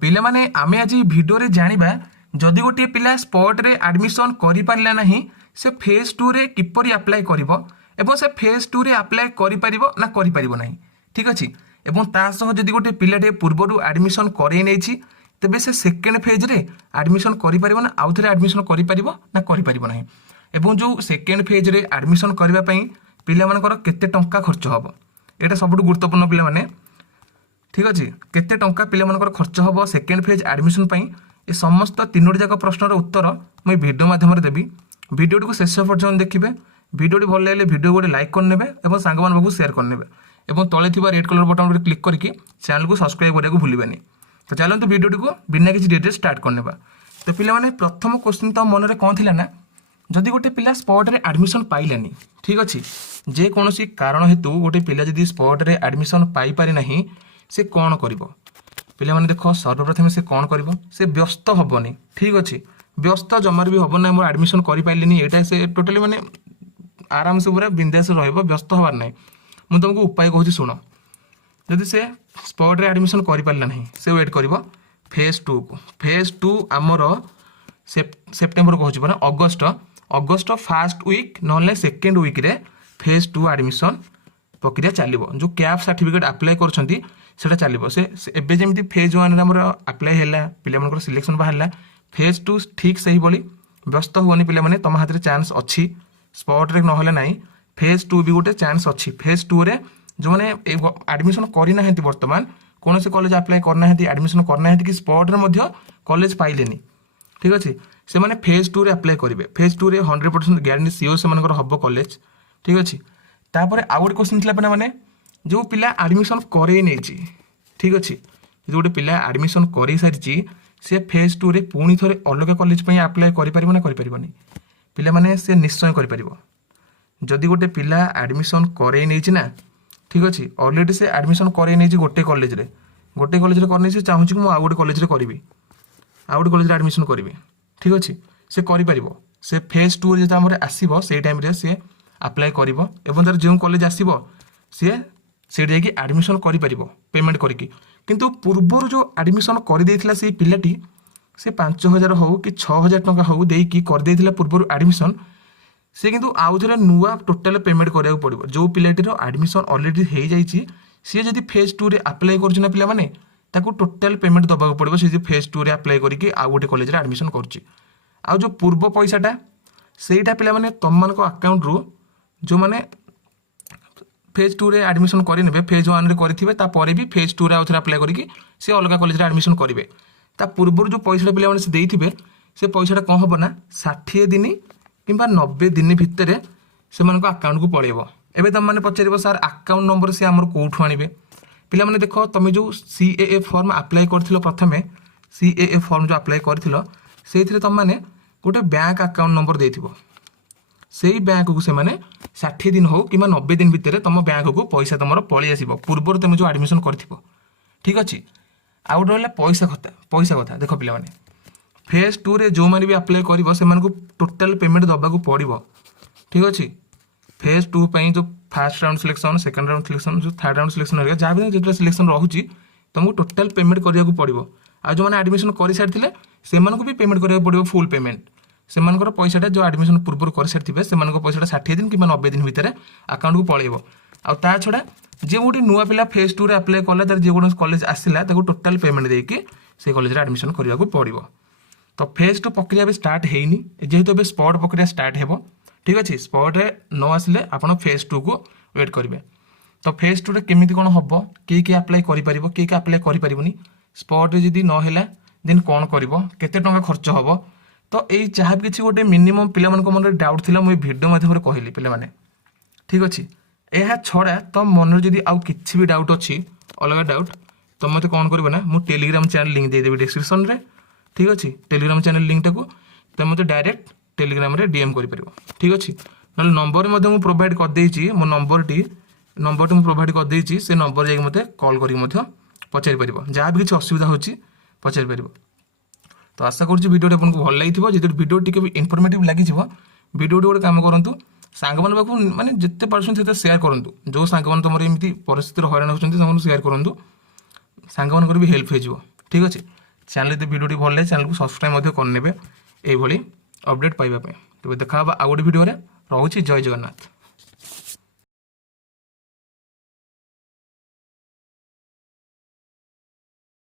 पिला माने आमे आज भिडियो रे जानिबा जदि गोटे पिला स्पॉट रे एडमिशन करि पारला नाही से फेज 2 रे किपरि अप्लाई करिवो एवं से फेज 2 रे अप्लाई करि पारिवो ना करि पारिवो नाही ठीक अछि एवं ता सह जदि गोटे पिलाटे पूर्वरु एडमिशन करे नेछि तेबे से सेकेंड फेज रे एडमिशन करि पारिवो ना आउ थरे एडमिशन करि पारिवो ना करि पारिवो नाही एवं जो सेकेंड फेज रे एडमिशन करबा पई पिला मानकर केते टंका खर्च हबो एटा सबटु गुरुत्वपूर्ण पिला माने ठीक अच्छे केते टंका पिला मानकर खर्च हम सेकेंड फेज एडमिशन पई ए समस्त तीनोटी जाक प्रश्नर उत्तर मुझे वीडियो माध्यम देवी वीडियो को शेष पर्यटन देखिए वीडियो भल लगे वीडियो गोटे लाइक करने और सांग मान शेयर करने और तले थी रेड कलर बटन क्लिक करके चैनल को सब्सक्राइब करने को भूलें तो चलते वीडियो को बिना किसी डेट स्टार्ट करने तो पे प्रथम क्वेश्चन तो मन में कौन थी ना जदि गोटे पिला स्पॉट रे एडमिशन पाइलानी ठीक अच्छे जेकोसी कारण हेतु गोटे पिला जदि स्पॉट रे एडमिशन पाई पारि नहीं से कौन करिवो पिला माने देखो सर्वप्रथम से कौन करिवो से व्यस्त हबनी ठीक अच्छे व्यस्त जमार भी हब ना मोर एडमिशन करि पाइलिनी एटा से टोटली माने आराम से पूरा बिंदास रहइबो व्यस्त हबार नहीं मु तुमको उपाय कहूची सुनो जदि से स्पॉट रे एडमिशन करि पारला नहीं से वेट करिवो फेज 2 को फेज 2 हमर सेप्टेम्बर कहूची बना अगस्त फर्स्ट वीक नले सेकेंड वीक रे फेज 2 एडमिशन प्रक्रिया चलिबो जो कैप सर्टिफिकेट अप्लाई करछंती सेटा चलिबो से एबे जेमती फेज 1 रे हमर अप्लाई हैला पिला मनकर सिलेक्शन बाहरला फेज 2 ठीक सही बोली व्यस्त होनी पिला माने तम हाथ रे चांस अछि स्पॉट रे न होला नाही फेज 2 भी गोटे चांस अछि फेज 2 रे जो माने एडमिशन करि ना हेती वर्तमान कोन से कॉलेज अप्लाई करना हेती एडमिशन करना हेती कि स्पॉट रे मध्य कॉलेज पाइलेनी ठीक अछि से माने फेज 2 रे अप्लाई करिवे फेज 2 रे 100% गारंटी सियोर से मनकर हबो कॉलेज ठीक अछि तापर आउ गोटे क्वेश्चन थिला माने जो पिला एडमिशन करे नहीं ठीक अच्छे जो गोटे पिला एडमिशन कर सारी से फेज 2 रे पुणी थे अलग कॉलेज पे अप्लाई करें ना करें पिला माने से निश्चय करें जदि गोटे पिला एडमिशन करे नहीं ना ठीक अच्छे ऑलरेडी से एडमिशन करे नहीं गोटे कॉलेज रे करने से चाहूँ कि मुझे आउ गोटे कॉलेज करी आउ गोटे कॉलेज एडमिशन करी ठीक अच्छे से करें से फेज 2 रे जो आसो से टाइम रे से अप्लाई करिवो एवं तार जो कॉलेज आसीबो से जाकि एडमिशन करि पेमेंट करके किंतु पूर्वर जो एडमिशन कर देथिला से पिलाटी से 5000 हो कि 6000 टंका हो देकी कर देथिला पूर्वर एडमिशन से किंतु आउ थरे नुआ टोटल पेमेंट करिया पड़िबो जो पिलाटी रो एडमिशन ऑलरेडी हे जाईची से जदी फेज 2 रे अप्लाई करछना पिला माने ताको टोटल पेमेंट दबाक पड़िबो से फेज 2 रे अप्लाई करके आउ गोटे कॉलेज रे एडमिशन करछि आउ जो पूर्व पैसाटा सेटा पिला माने तम मान को अकाउंट रो जो माने फेज 2 रे एडमिशन करेंगे फेज 1 रे करेंगे तापर भी फेज 2 रे आउ अप्लाई करके सी अलग कॉलेज रे एडमिशन करेंगे ता पूर्व जो पैसा पिला से देइथिबे से पैसाटा कौन हम ना 60 दिन कि 90 दिन भितर से अकाउंट को पड़ेबो एबे तुम मैंने पचार सर अकाउंट नंबर से आमर कौटू आने पिला माने देख तुम जो CAA फॉर्म अप्लाई कर प्रथम CAA फॉर्म जो अप्लाई कर तुम मैंने गोटे बैंक अकाउंट नंबर देथिबो से बैंक को से माने 60 दिन हो कि 90 दिन भितर तुम बैंक को पैसा तुम पलि आसो पूर्व तुम जो एडमिशन कर ठीक अच्छे आउ गोटे पैसा कथा देख पिला माने फेज 2 रे जो माने भी अप्लाई कर से टोटल पेमेंट दबाक पड़ो ठीक अच्छे फेज 2 पई जो first round selection second round selection जो थर्ड राउंड सिलेक्शन जहाँ भी जो सिलेक्शन रोचे तुमको टोटल पेमेंट करने पड़ो आ जो मैंने एडमिशन कर सारी से भी पेमेंट करा पड़ो फुल पेमेंट से पैसाटा जो एडमिशन पूर्व कर सारी से पैसा 60 दिन कि 90 दिन भितर अकाउंट को पलैब आ छड़ा जो गोटे नुआ पिला फेज 2 रे अप्लाई कला तार जो गोटे कॉलेज आसला टोटल पेमेंट देके से कॉलेज रे एडमिशन करने को पड़ो तो फेज 2 प्रक्रिया भी स्टार्ट हैनी जेहेतु अब स्पॉट प्रक्रिया स्टार्ट हेबो ठीक अच्छे स्पॉट रे न आसिले आपण फेज 2 को वेट करेंगे तो फेज 2 रे केमिति कोन हबो के अप्लाई करि परिबो के अप्लाई करि परिबोनी स्पॉट रे जदी न हैला देन कोन करबो केते टंका खर्च हबो तो यही जहाँ भी किसी गोटे मिनिमम पिला मन मन डाउट थी मुझे भिडियो माध्यम कहली पिला माने ठीक अच्छे यह छड़ा तुम मन जदि आउ किसी भी डाउट अच्छी अलग डाउट तुम मत कौन कर ना मुझे टेलीग्राम चैनल लिंक देदेवी डिस्क्रिप्शन रे ठीक अच्छे टेलीग्राम चैनल लिंक टाक तुम मत डायरेक्ट टेलीग्राम रे डीएम कर ठीक अच्छे ना नंबर मुझे प्रोवाइड करदे मो नंबर टी प्रोवाइड करदे से नंबर जाकि मत कॉल कर पचारि पार जहाँ भी किसी असुविधा होची पचारि पार तो आशा करुँच वीडियो आपको भल लगी जो वीडियो टी इनफॉर्मेटिव लगी वीडियो गोटे काम करूँ सांग मान पाक मैंने जिते पार्टी सेयार करूँ जो सांग मान तुम एमती परिस्थिति हैरान होती सेयार करूँ सांग मान भी हेल्प हो ठीक अच्छे चैनल यदि वीडियो भल लगे चैनल को सब्सक्राइब करने ये अपडेट पाइबा। तेज देखा आउ गोटे वीडियो रोचे। जय जगन्नाथ।